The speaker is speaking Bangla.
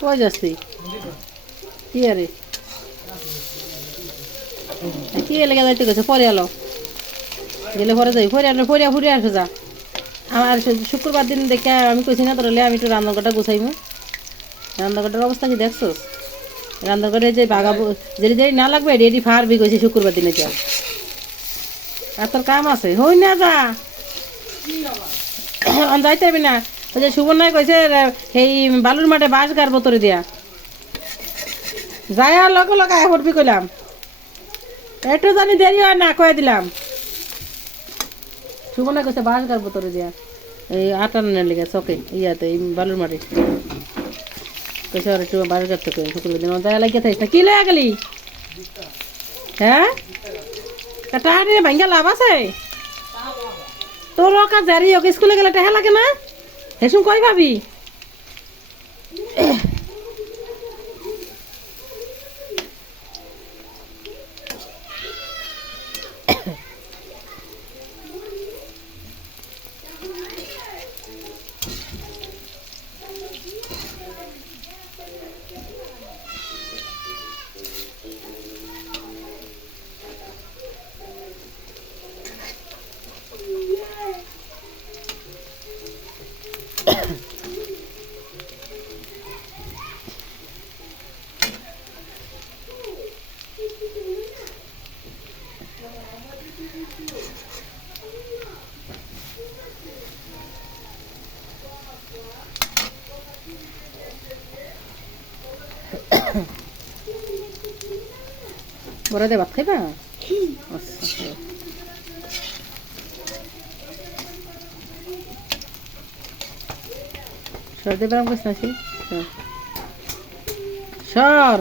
কই যাচ্ছি কি আরে কি লেগে যাইতে গেছে পরে আলো গেলে পরে যাই পরে ফুরে আসে যা আমার শুক্রবার দিন দেখে আমি কইছি না তোরলে আমি একটু রান্নাঘরটা গুছাইমু রান্নাঘরটার অবস্থা কি দেখছোস রান্নাঘরে যে বাগাবো যেটি যেটি না লাগবে এটি ফারবি কইছি শুক্রবার দিনে যা আর তোর কাম আছে হই না যা যাইতে পারবি না ওই যে সুবর্ণায় কইছে সেই বালুর মাঠে বাঁশ গাড়বো তোরে দিয়া যাই আর লগে লগে আয় পড়বি কইলাম একটু জানি দেরি হয় না কয়ে দিলাম সুবর্ণায় কইছে বাঁশ গাড়বো তোরে দিয়া এই আটানের লেগে চকে ইয়াতে এই বালুর মাঠে কইছে আর একটু বাঁশ গাড়তে কই শুক্রবার দিন যাই লাগিয়ে থাকিস না কি লয়ে গেলি হ্যাঁ কাটা নিয়ে ভাঙ্গা লাভ আছে তোর কাজ জারি হোক স্কুলে গেলে টেহা লাগে না হেসুম কই ভাবি বড় দে ভাত খাইবা আচ্ছা সর্দি বারাম কইছ নাকি সর